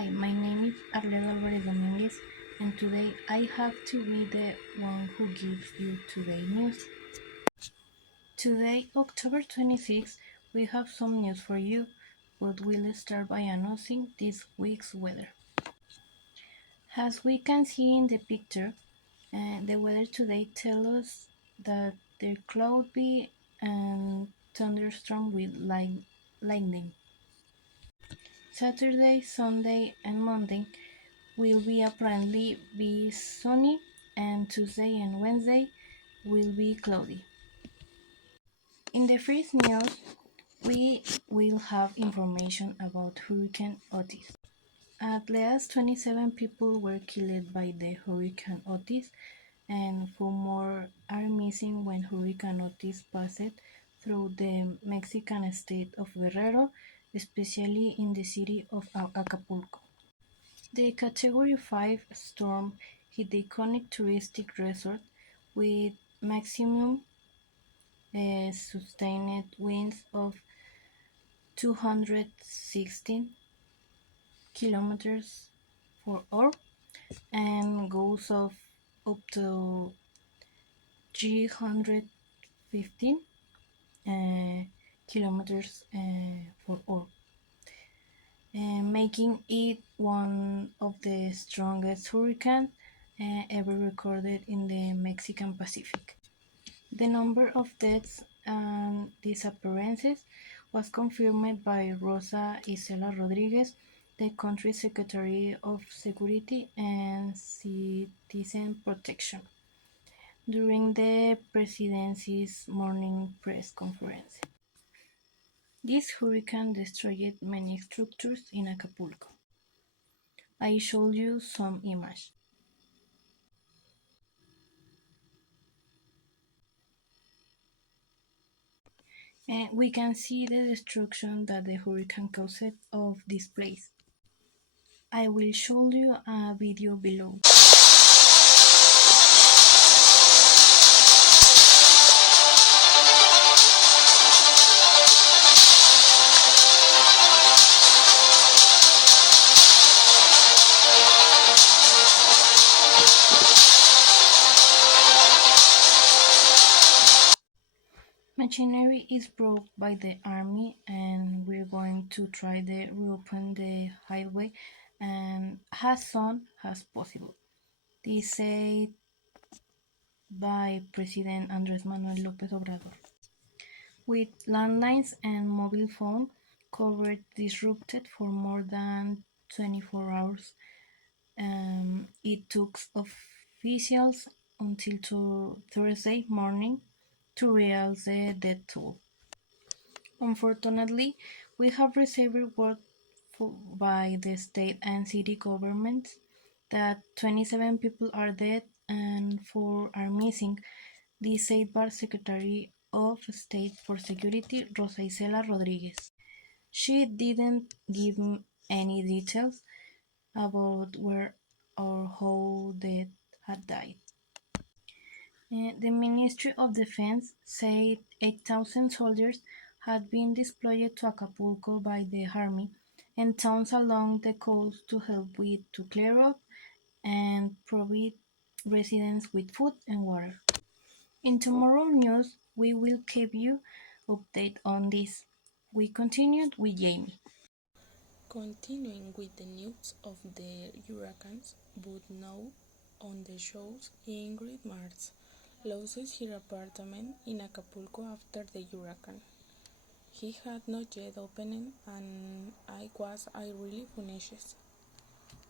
Hi, my name is Arlene Alvarez Dominguez, and today I have to be the one who gives you today news. Today, October 26th, we have some news for you, but we'll start by announcing this week's weather. As we can see in the picture, the weather today tells us that there cloudy and thunderstorm with lightning. Saturday, Sunday, and Monday will be apparently be sunny, and Tuesday and Wednesday will be cloudy. In the first news, we will have information about Hurricane Otis. At least 27 people were killed by the Hurricane Otis, and 4 more are missing when Hurricane Otis passed through the Mexican state of Guerrero, especially in the city of Acapulco. The Category 5 storm hit the iconic touristic resort with maximum sustained winds of 216 kilometers per hour and gusts of up to 315 kilometers per hour, making it one of the strongest hurricanes ever recorded in the Mexican Pacific. The number of deaths and disappearances was confirmed by Rosa Isela Rodriguez, the country's Secretary of Security and Citizen Protection, during the presidency's morning press conference. This hurricane destroyed many structures in Acapulco. I showed you some images. We can see the destruction that the hurricane caused of this place. I will show you a video below. Machinery is brought by the army, and we're going to try to reopen the highway and as soon as possible. This said by President Andrés Manuel López Obrador. With landlines and mobile phone coverage disrupted for more than 24 hours, it took officials until Thursday morning to realize the death toll. Unfortunately, we have received word by the state and city governments that 27 people are dead and 4 are missing, this said by Secretary of State for Security Rosa Isela Rodriguez. She didn't give any details about where or how they had died. The Ministry of Defense said 8,000 soldiers had been deployed to Acapulco by the army and towns along the coast to help to clear up and provide residents with food and water. In tomorrow's news, we will keep you updated on this. We continued with Jamie. Continuing with the news of the hurricanes, but now on the shows, Ingrid Martz loses her apartment in Acapulco after the hurricane. He had not yet opened and I really finished.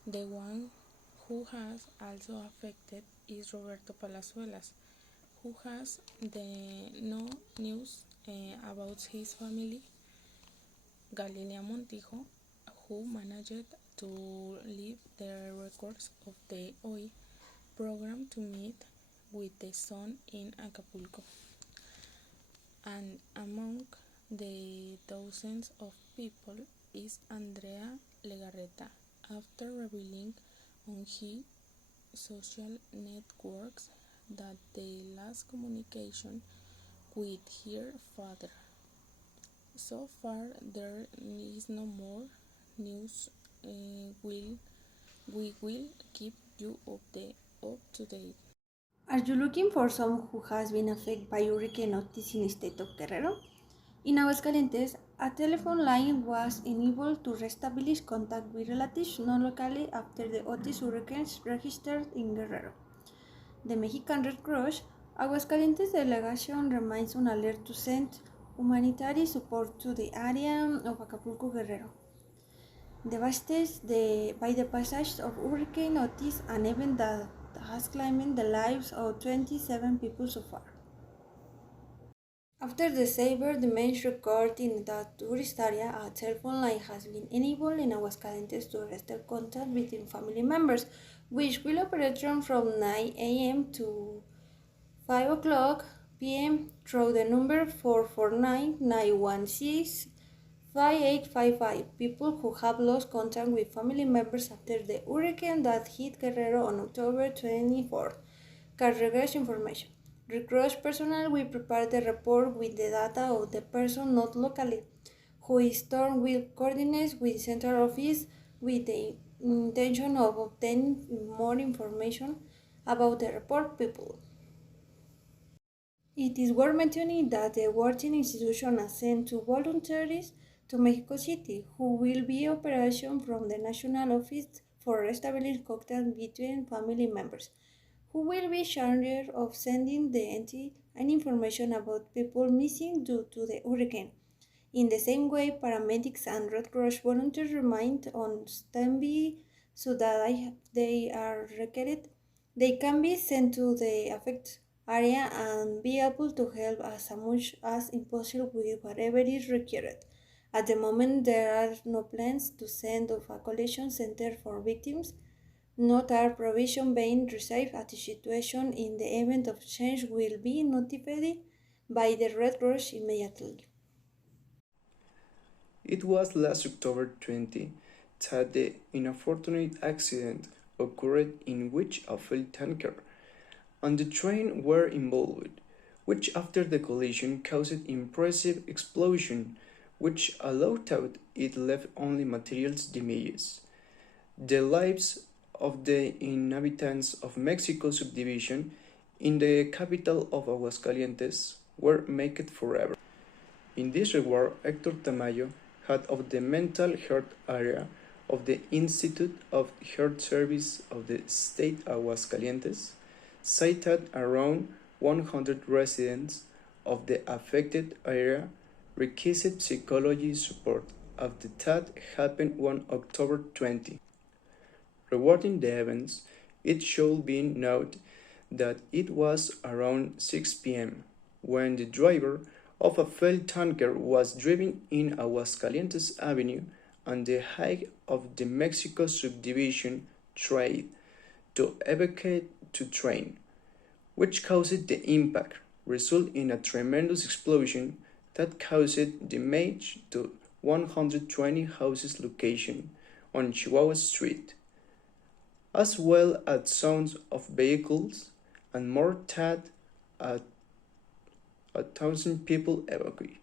The one who has also affected is Roberto Palazuelas, who has the no news about his family. Galilea Montijo, who managed to leave the records of the OI program to meet with the sun in Acapulco. And among the dozens of people is Andrea Legarreta, after revealing on his social networks that the last communication with her father. So far, there is no more news will we will keep you up to date. Are you looking for someone who has been affected by Hurricane Otis in the state of Guerrero? In Aguascalientes, a telephone line was enabled to reestablish contact with relatives not locally after the Otis hurricanes registered in Guerrero. The Mexican Red Cross Aguascalientes delegation remains on alert to send humanitarian support to the area of Acapulco Guerrero. Devastated by the passage of Hurricane Otis, an event that has claimed the lives of 27 people so far. After the severe damage recorded in that tourist area, a telephone line has been enabled in Aguascalientes to restore contact between family members, which will operate from 9 a.m. to 5 o'clock p.m. through the number 449-916-5855. People who have lost contact with family members after the hurricane that hit Guerrero on October 24th can request information. Red Cross personnel will prepare the report with the data of the person not locally, who is turn will coordinate with central office with the intention of obtaining more information about the report people. It is worth mentioning that the working institution has sent two volunteers to Mexico City who will be operation from the National Office for establishing contact between family members, who will be charged of sending the entity and information about people missing due to the hurricane. In the same way, paramedics and Red Cross volunteers remain on standby so that if they are required, they can be sent to the affected area and be able to help as much as possible with whatever is required. At the moment, there are no plans to send of a collection center for victims, not are provision being received at the situation in the event of change will be notified by the Red Cross immediately. It was last October 20 that the unfortunate accident occurred in which a fuel tanker and the train were involved, which after the collision caused impressive explosion, which although thought it left only materials damages. The lives of the inhabitants of Mexico subdivision in the capital of Aguascalientes were made forever. In this regard, Hector Tamayo, head of the mental health area of the Institute of Health Service of the state Aguascalientes, cited around 100 residents of the affected area requested psychology support after that happened on October 20. Regarding the events, it should be noted that it was around 6 p.m. when the driver of a fuel tanker was driven in Aguascalientes Avenue on the height of the Mexico subdivision tried to evacuate the train, which caused the impact, resulting in a tremendous explosion that caused damage to 120 houses located on Chihuahua Street, as well as sounds of vehicles and more than a thousand people evacuated.